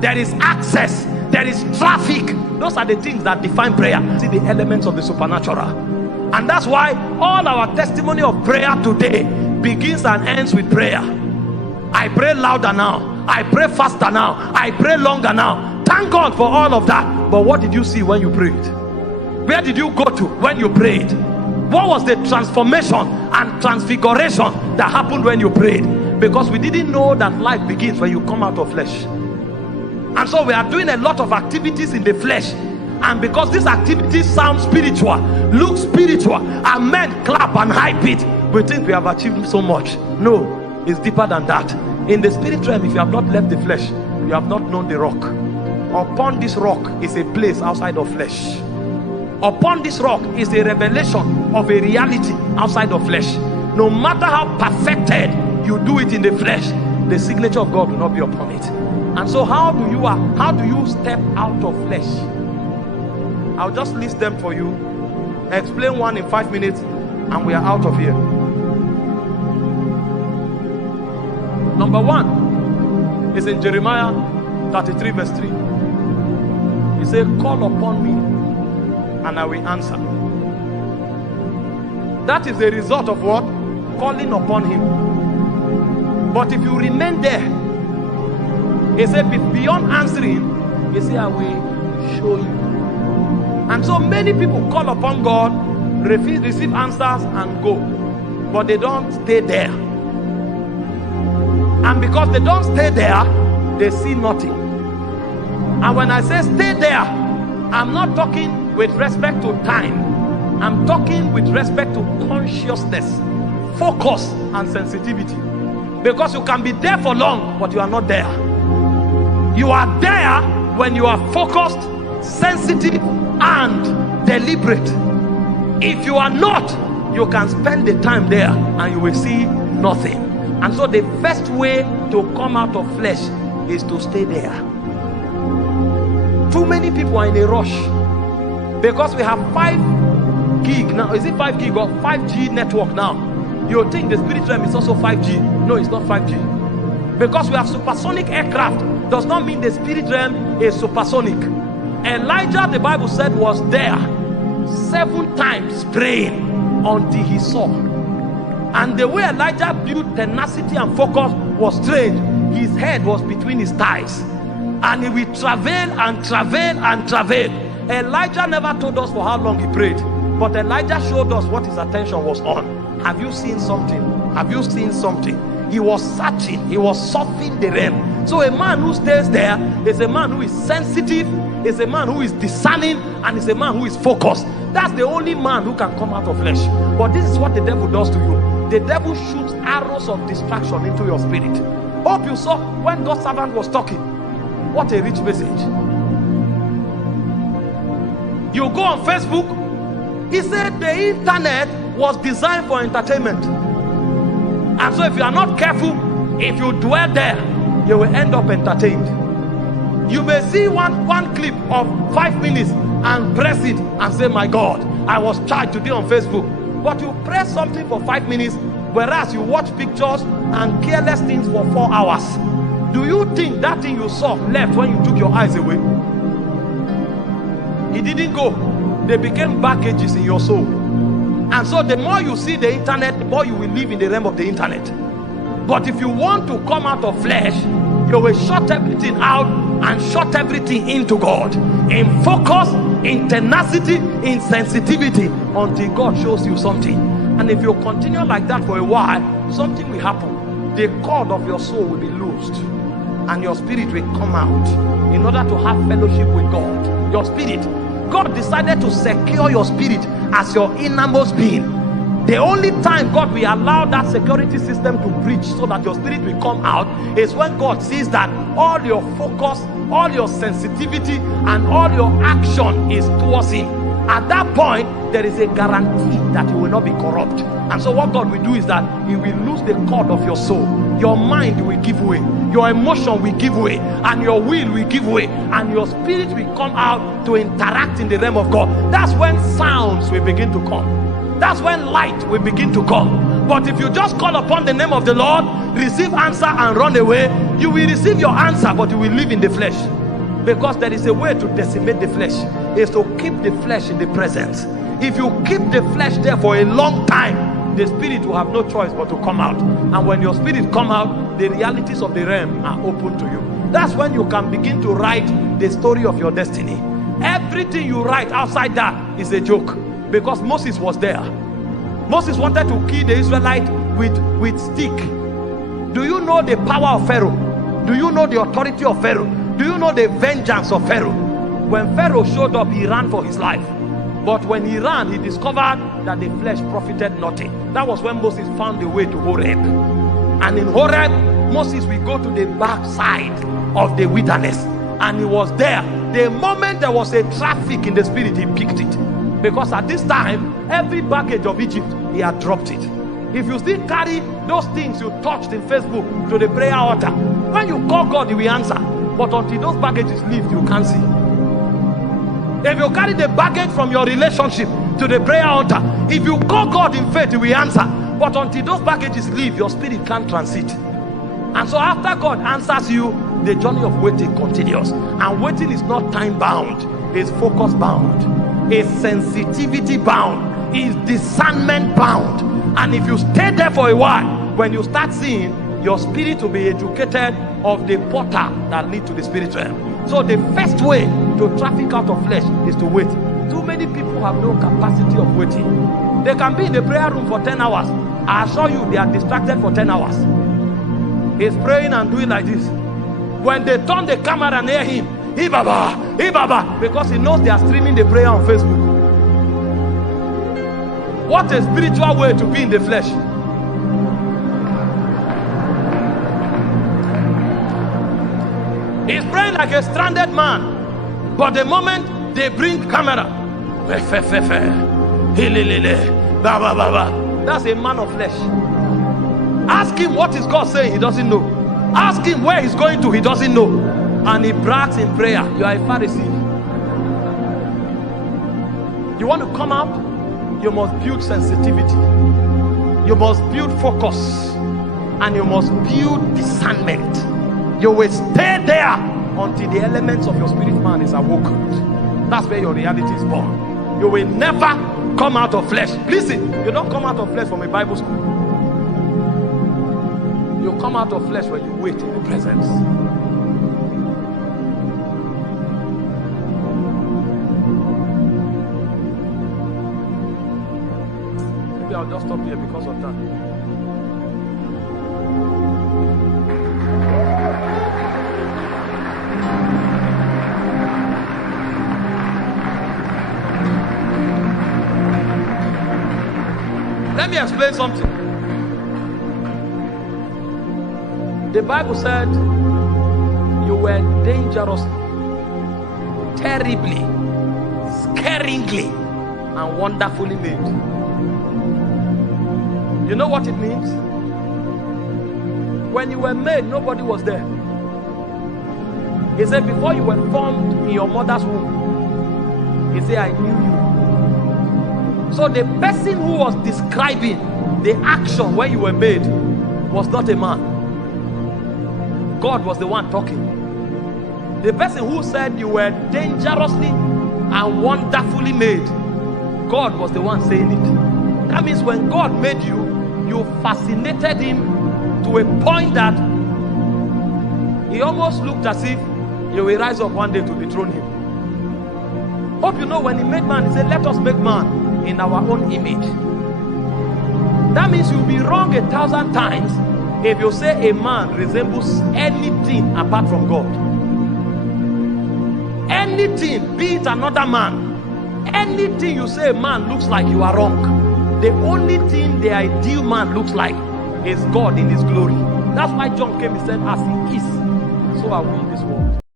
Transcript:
there is access, there is traffic. Those are the things that define prayer. See the elements of the supernatural. And that's why all our testimony of prayer today begins and ends with prayer. I pray louder now, I pray faster now, I pray longer now. Thank God for all of that. But what did you see when you prayed? Where did you go to when you prayed? What was the transformation and transfiguration that happened when you prayed? Because we didn't know that life begins when you come out of flesh. And so we are doing a lot of activities in the flesh, and because these activities sound spiritual, look spiritual, and men clap and hype it, we think we have achieved so much. No, it's deeper than that. In the spirit realm, if you have not left the flesh, you have not known the rock. Upon this rock is a place outside of flesh. Upon this rock is a revelation of a reality outside of flesh. No matter how perfected you do it in the flesh, the signature of God will not be upon it. And so how do you step out of flesh? I'll just list them for you, explain one in 5 minutes, and we are out of here. Number one is in Jeremiah 33 verse 3. He said, call upon me and I will answer. That is the result of what? Calling upon him. But if you remain there, he said, beyond answering, he said, I will show you. And so many people call upon God, receive answers and go, but they don't stay there. And because they don't stay there, they see nothing. And when I say stay there, I'm not talking with respect to time. I'm talking with respect to consciousness, focus and sensitivity. Because you can be there for long, but you are not there. You are there when you are focused, sensitive and deliberate. If you are not, you can spend the time there and you will see nothing. And so the first way to come out of flesh is to stay there. Too many people are in a rush because we have 5 gig now. Is it 5 gig or 5G network now? You think the spirit realm is also 5G. No, it's not 5G. Because we have supersonic aircraft does not mean the spirit realm is supersonic. Elijah, the Bible said, was there 7 times praying until he saw. And the way Elijah built tenacity and focus was strange. His head was between his thighs, and he will travail and travail and travail. Elijah never told us for how long he prayed, but Elijah showed us what his attention was on. Have you seen something? Have you seen something? He was searching, he was surfing the realm. So a man who stays there is a man who is sensitive, is a man who is discerning, and is a man who is focused. That's the only man who can come out of flesh. But this is what the devil does to you. The devil shoots arrows of distraction into your spirit. Hope you saw when God's servant was talking. What a rich message. You go on Facebook, he said the internet was designed for entertainment. And so if you are not careful, if you dwell there, you will end up entertained. You may see one clip of 5 minutes and press it and say, my God, I was charged today on Facebook. But you press something for 5 minutes, whereas you watch pictures and careless things for 4 hours. Do you think that thing you saw left when you took your eyes away? It didn't go. They became baggages in your soul. And so the more you see the internet, the more you will live in the realm of the internet. But if you want to come out of flesh, you will shut everything out and shut everything into God. In focus, in tenacity, in sensitivity, until God shows you something. And if you continue like that for a while, something will happen. The cord of your soul will be loosed, and your spirit will come out in order to have fellowship with God. Your spirit. God decided to secure your spirit as your innermost being. The only time God will allow that security system to breach so that your spirit will come out is when God sees that all your focus, all your sensitivity, and all your action is towards him. At that point, there is a guarantee that you will not be corrupt. And so what God will do is that he will lose the cord of your soul. Your mind will give way, your emotion will give way, and your will will give way, and your spirit will come out to interact in the realm of God. That's when sounds will begin to come. That's when light will begin to come. But if you just call upon the name of the Lord, receive answer and run away, you will receive your answer, but you will live in the flesh. Because there is a way to decimate the flesh, is to keep the flesh in the presence. If you keep the flesh there for a long time, the spirit will have no choice but to come out. And when your spirit come out, the realities of the realm are open to you. That's when you can begin to write the story of your destiny. Everything you write outside that is a joke, because Moses was there. Moses wanted to kill the Israelites with stick. Do you know the power of Pharaoh? Do you know the authority of Pharaoh? Do you know the vengeance of Pharaoh? When Pharaoh showed up, he ran for his life. But when he ran, he discovered that the flesh profited nothing. That was when Moses found the way to Horeb. And in Horeb, Moses will go to the back side of the wilderness. And he was there. The moment there was a traffic in the spirit, he picked it. Because at this time, every baggage of Egypt, he had dropped it. If you still carry those things you touched in Facebook to the prayer altar, when you call God, he will answer. But until those baggages leave, you can't see. If you carry the baggage from your relationship to the prayer altar, if you call God in faith, he will answer. But until those baggages leave, your spirit can't transit. And so after God answers you, the journey of waiting continues. And waiting is not time bound, it's focus bound, it's sensitivity bound, it's discernment bound. And if you stay there for a while, when you start seeing, your spirit will be educated of the portal that lead to the spirit realm. So the first way to traffic out of flesh is to wait. Too many people have no capacity of waiting. They can be in the prayer room for 10 hours. I assure you, they are distracted for 10 hours. He's praying and doing like this. When they turn the camera and hear him, Ibaba, because he knows they are streaming the prayer on Facebook. What a spiritual way to be in the flesh. He's praying like a stranded man. But the moment they bring camera, that's a man of flesh. Ask him what is God saying, he doesn't know. Ask him where he's going to, he doesn't know. And he brags in prayer. You are a Pharisee. You want to come out? You must build sensitivity. You must build focus. And you must build discernment. You will stay there until the elements of your spirit man is awoken. That's where your reality is born. You will never come out of flesh. Listen, you don't come out of flesh from a Bible school. You come out of flesh when you wait in the presence. Maybe I'll just stop here because of that. Let me explain something. The Bible said you were dangerously, terribly, scaringly, and wonderfully made. You know what it means? When you were made, nobody was there. He said, before you were formed in your mother's womb, he said, I knew you. So the person who was describing the action when you were made was not a man. God was the one talking. The person who said you were dangerously and wonderfully made, God was the one saying it. That means when God made you, you fascinated him to a point that he almost looked as if you will rise up one day to dethrone him. Hope you know when he made man, he said, let us make man in our own image. That means you'll be wrong 1,000 times if you say a man resembles anything apart from God. Anything, be it another man, anything you say a man looks like, you are wrong. The only thing the ideal man looks like is God in his glory. That's why John came and said, as he is, so are we in this world.